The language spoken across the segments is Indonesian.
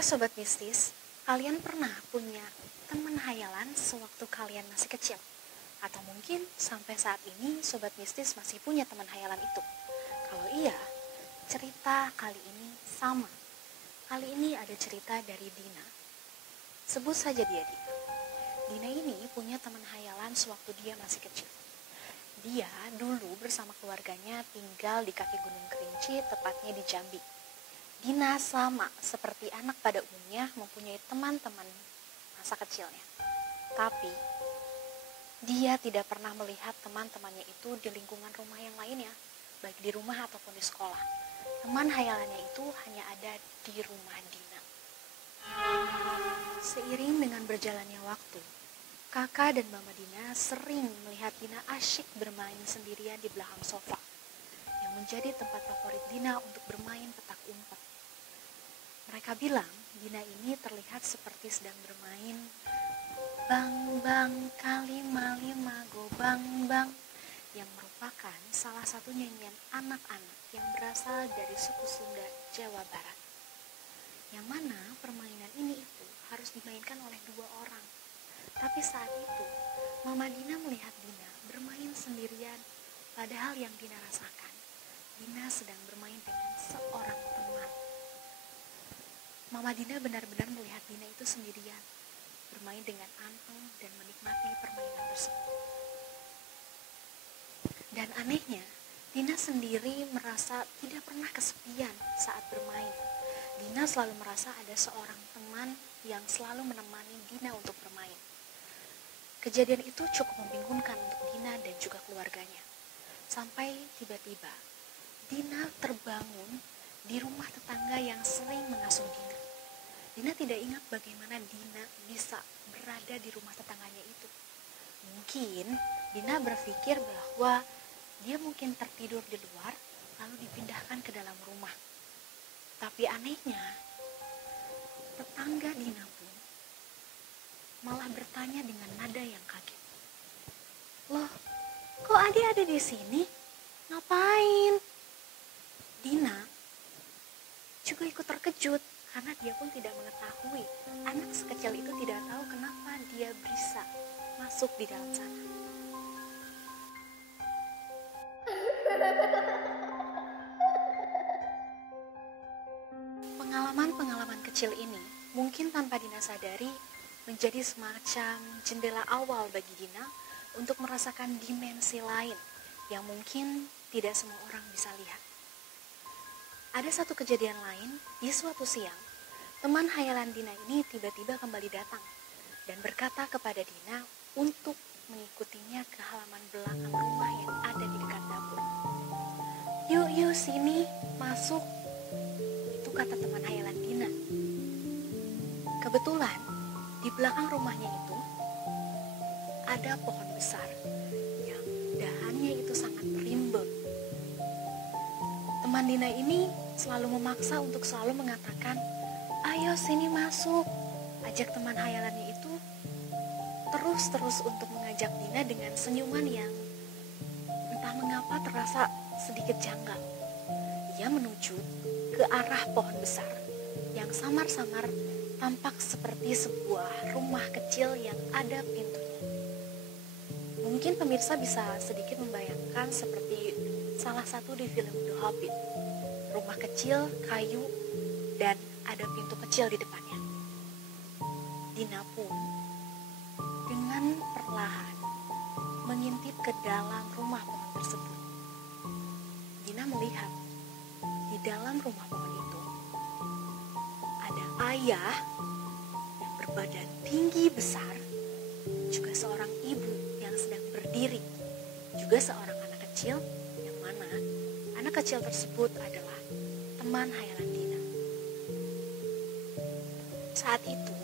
Sobat Mistis, kalian pernah punya teman hayalan sewaktu kalian masih kecil? Atau mungkin sampai saat ini Sobat Mistis masih punya teman hayalan itu? Kalau iya, cerita kali ini sama. Kali ini ada cerita dari Dina. Sebut saja dia Dina. Dina ini punya teman hayalan sewaktu dia masih kecil. Dia dulu bersama keluarganya tinggal di kaki Gunung Kerinci, tepatnya di Jambi. Dina sama seperti anak pada umumnya mempunyai teman-teman masa kecilnya. Tapi dia tidak pernah melihat teman-temannya itu di lingkungan rumah yang lainnya, baik di rumah ataupun di sekolah. Teman hayalannya itu hanya ada di rumah Dina. Seiring dengan berjalannya waktu, kakak dan mama Dina sering melihat Dina asyik bermain sendirian di belakang sofa, yang menjadi tempat favorit Dina untuk bermain petak umpet. Mereka bilang Dina ini terlihat seperti sedang bermain bang bang kalima lima go bang bang, yang merupakan salah satu nyanyian anak-anak yang berasal dari suku Sunda, Jawa Barat. Yang mana permainan ini itu harus dimainkan oleh dua orang. Tapi saat itu Mama Dina melihat Dina bermain sendirian, padahal yang Dina rasakan, Dina sedang bermain dengan seorang teman. Mama Dina benar-benar melihat Dina itu sendirian, bermain dengan anteng dan menikmati permainan tersebut. Dan anehnya, Dina sendiri merasa tidak pernah kesepian saat bermain. Dina selalu merasa ada seorang teman yang selalu menemani Dina untuk bermain. Kejadian itu cukup membingungkan untuk Dina dan juga keluarganya. Sampai tiba-tiba, Dina terbangun di rumah tetangga yang sering mengasuh Dina. Dina tidak ingat bagaimana Dina bisa berada di rumah tetangganya itu. Mungkin Dina berpikir bahwa dia mungkin tertidur di luar lalu dipindahkan ke dalam rumah. Tapi anehnya, tetangga Dina pun malah bertanya dengan nada yang kaget. Loh, kok Adi ada di sini? Ngapain? Dina juga ikut terkejut karena dia pun tidak mengetahui. Anak sekecil itu tidak tahu kenapa dia bisa masuk di dalam sana. Pengalaman-pengalaman kecil ini mungkin tanpa Dina sadari menjadi semacam jendela awal bagi Dina untuk merasakan dimensi lain yang mungkin tidak semua orang bisa lihat. Ada satu kejadian lain, di suatu siang, teman hayalan Dina ini tiba-tiba kembali datang dan berkata kepada Dina untuk mengikutinya ke halaman belakang rumah yang ada di dekat dapur. Yuk sini, masuk. Itu kata teman hayalan Dina. Kebetulan di belakang rumahnya itu ada pohon besar yang dahannya itu sangat rimbun. Teman Dina ini selalu memaksa untuk selalu mengatakan, ayo sini masuk. Ajak teman hayalannya itu terus untuk mengajak Dina dengan senyuman yang entah mengapa terasa sedikit janggal. Ia menuju ke arah pohon besar yang samar-samar tampak seperti sebuah rumah kecil yang ada pintunya. Mungkin pemirsa bisa sedikit membayangkan seperti salah satu di film The Hobbit. Rumah kecil, kayu, dan ada pintu kecil di depannya. Dina pun dengan perlahan mengintip ke dalam rumah pohon tersebut. Dina melihat di dalam rumah pohon itu ada ayah yang berbadan tinggi besar, juga seorang ibu yang sedang berdiri, juga seorang anak kecil yang mana anak kecil tersebut adalah teman hayalan Dina. Saat itu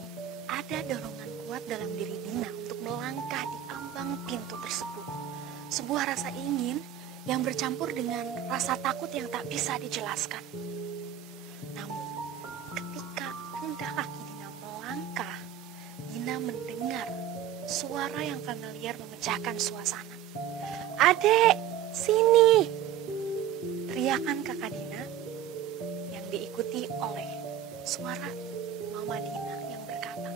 ada dorongan kuat dalam diri Dina untuk melangkah di ambang pintu tersebut. Sebuah rasa ingin yang bercampur dengan rasa takut yang tak bisa dijelaskan. Namun ketika hendak kaki Dina melangkah, Dina mendengar suara yang familiar memecahkan suasana. Adek, sini! Teriakan kakak Dina yang diikuti oleh suara Mama Dina yang berkata,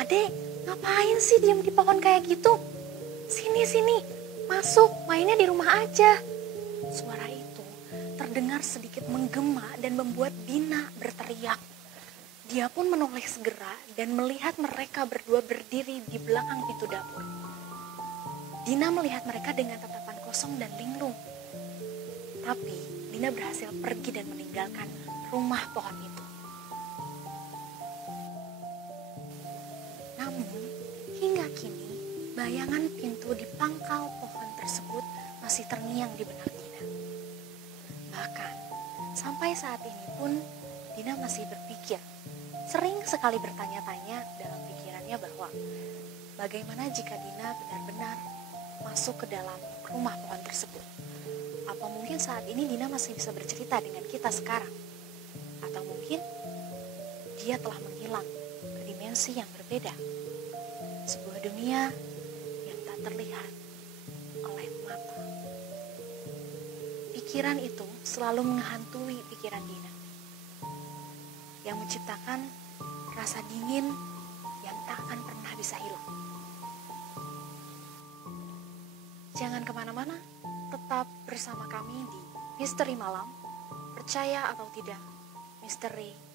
"Adek, ngapain sih diam di pohon kayak gitu? Sini, masuk, mainnya di rumah aja." Suara itu terdengar sedikit menggema dan membuat Dina berteriak. Dia pun menoleh segera dan melihat mereka berdua berdiri di belakang pintu dapur. Dina melihat mereka dengan tatapan kosong dan linglung. Tapi Dina berhasil pergi dan meninggalkan rumah pohon itu. Namun, hingga kini, bayangan pintu di pangkal pohon tersebut masih terngiang di benak Dina. Bahkan, sampai saat ini pun, Dina masih berpikir, sering sekali bertanya-tanya dalam pikirannya bahwa bagaimana jika Dina benar-benar masuk ke dalam rumah pohon tersebut. Apa mungkin saat ini Dina masih bisa bercerita dengan kita sekarang? Atau mungkin dia telah menghilang ke dimensi yang berbeda. Sebuah dunia yang tak terlihat oleh mata. Pikiran itu selalu menghantui pikiran Dina, yang menciptakan rasa dingin yang tak akan pernah bisa hilang. Jangan kemana-mana, tetap bersama kami di Misteri Malam. Percaya atau tidak, misteri